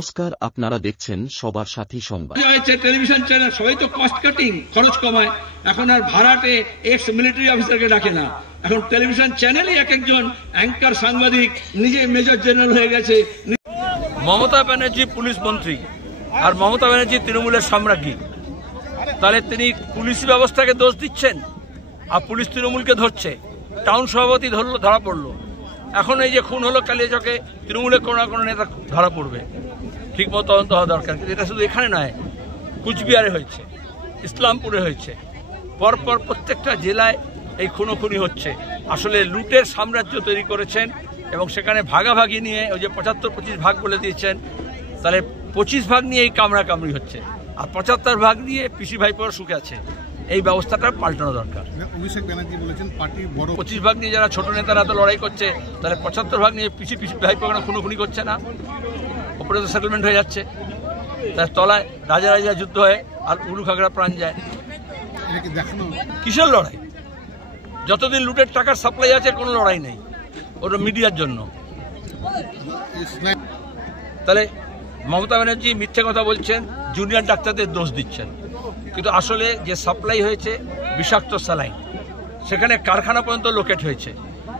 নমস্কার, আপনারা দেখছেন সবার সাথী সংবাদ। টেলিভিশন চ্যানেল সবাই তো কস্ট কাটিং, খরচ কমায়। এখন আর ভাড়াটে এক্স মিলিটারি অফিসারকে ডাকে না, এখন টেলিভিশন চ্যানেলই এক একজন অ্যাঙ্কার সাংবাদিক নিজে মেজর জেনারেল হয়ে গেছে। মমতা ব্যানার্জি পুলিশ মন্ত্রী আর মমতা ব্যানার্জি তৃণমূলের সম্রাজ্ঞী, তাহলে তিনি পুলিশ ব্যবস্থাকে দোষ দিচ্ছেন আর পুলিশ তৃণমূলকে ধরছে। টাউন সভাপতি ধরা পড়লো, এখন এই যে খুন হলো কালিয়াচকে, তৃণমূলের কোনো না কোনো নেতা ধরা পড়বে, ঠিকমতো তদন্ত হওয়া দরকার। কিন্তু এটা শুধু এখানে নয়, কুচবিহারে হয়েছে, ইসলামপুরে হয়েছে, পরপর প্রত্যেকটা জেলায় এই খুনোখুনি হচ্ছে। আসলে লুটের সাম্রাজ্য তৈরি করেছেন এবং সেখানে ভাগাভাগি নিয়ে ওই যে 75-25 ভাগ বলে দিয়েছেন, তাহলে 25 ভাগ নিয়ে এই কামড়াকামড়ি হচ্ছে আর 75 ভাগ নিয়ে পিসি ভাইপোর সুখে আছে। এই ব্যবস্থাটা পাল্টানো দরকার। অভিষেক ব্যানার্জি বলেছেন পার্টি বড় 25 ভাগ নিয়ে যারা ছোট নেতারা তো লড়াই করছে, তাহলে 75 ভাগ নিয়ে পিসি ভাইপো খুনোখুনি করছে না, ওপরে তো সেটেলমেন্ট হয়ে যাচ্ছে, তার তলায় রাজা রাজা যুদ্ধ হয় আর উলু খাগড়া প্রাণ যায়। দেখানো কিসের লড়াই? যতদিন লুটের টাকার সাপ্লাই আছে কোনো লড়াই নেই, ওটা মিডিয়ার জন্য। তাহলে মমতা ব্যানার্জি মিথ্যে কথা বলছেন, জুনিয়র ডাক্তারদের দোষ দিচ্ছেন, কিন্তু আসলে যে সাপ্লাই হয়েছে বিষাক্ত স্যালাইন, সেখানে কারখানা পর্যন্ত লোকেট হয়েছে।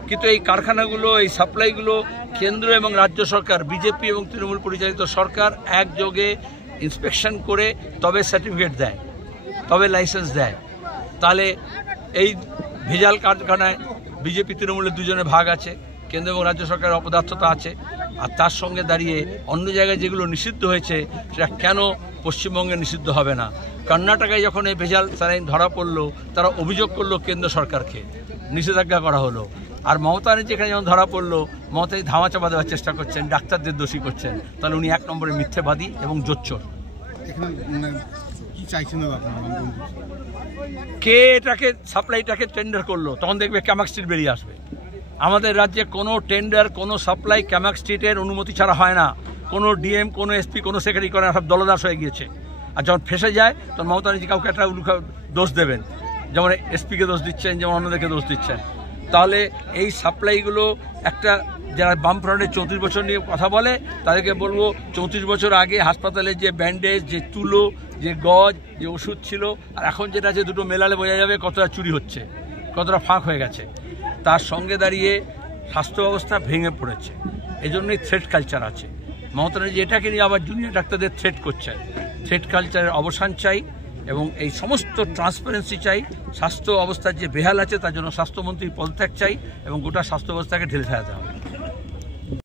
কিন্তু এই কারখানাগুলো, এই সাপ্লাইগুলো কেন্দ্র এবং রাজ্য সরকার, বিজেপি এবং তৃণমূল পরিচালিত সরকার একযোগে ইন্সপেকশন করে তবে সার্টিফিকেট দেয়, তবে লাইসেন্স দেয়। তাহলে এই ভেজাল কারখানায় বিজেপি তৃণমূলের দুজনে ভাগ আছে, কেন্দ্র এবং রাজ্য সরকারের অপদার্থতা আছে। আর তার সঙ্গে দাঁড়িয়ে অন্য জায়গায় যেগুলো নিষিদ্ধ হয়েছে সেটা কেন পশ্চিমবঙ্গে নিষিদ্ধ হবে না? কর্ণাটকায় যখন এই ভেজাল স্যালাইন ধরা পড়লো, তারা অভিযোগ করলো কেন্দ্র সরকারকে, নিষেধাজ্ঞা করা হলো। আর মমতা ব্যানার্জি এখানে যখন ধরা পড়লো, মমতাই ধামাচাপা দেওয়ার চেষ্টা করছেন, ডাক্তারদের দোষী করছেন। তাহলে উনি 1 নম্বরে মিথ্যেবাদী এবং জোচ্চোর। কে এটাকে সাপ্লাইটাকে টেন্ডার করলো? তখন দেখবে ক্যামাক স্ট্রিট বেরিয়ে আসবে। আমাদের রাজ্যে কোনো টেন্ডার, কোনো সাপ্লাই ক্যামাক স্ট্রিটের অনুমতি ছাড়া হয় না। কোনো ডিএম, কোনো এসপি, কোনো সেক্রেটারি করে, সব দলদাস হয়ে গিয়েছে। আর যখন ফেসে যায় তখন মমতা ব্যানার্জি কাউকে একটা দোষ দেবেন, যেমন এসপিকে দোষ দিচ্ছেন, যেমন অন্যদেরকে দোষ দিচ্ছেন। তাহলে এই সাপ্লাইগুলো একটা, যারা বামফ্রন্টের 34 বছর নিয়ে কথা বলে তাদেরকে বলবো, 34 বছর আগে হাসপাতালে যে ব্যান্ডেজ, যে তুলো, যে গজ, যে ওষুধ ছিল, আর এখন যেটা আছে, দুটো মেলালে বোঝা যাবে কতটা চুরি হচ্ছে, কতটা ফাঁক হয়ে গেছে। তার সঙ্গে দাঁড়িয়ে স্বাস্থ্য ব্যবস্থা ভেঙে পড়েছে, এই জন্যই থ্রেট কালচার আছে। মমতা ব্যানার্জি এটাকে নিয়ে আবার জুনিয়র ডাক্তারদের থ্রেট করছেন। থ্রেট কালচারের অবসান চাই এবং এই সমস্ত ট্রান্সপারেন্সি চাই। স্বাস্থ্য অবস্থার যে বেহাল আছে তার জন্য স্বাস্থ্যমন্ত্রীর পদত্যাগ চাই এবং গোটা স্বাস্থ্য ব্যবস্থাকে ঢেলে ফেলাতে হবে।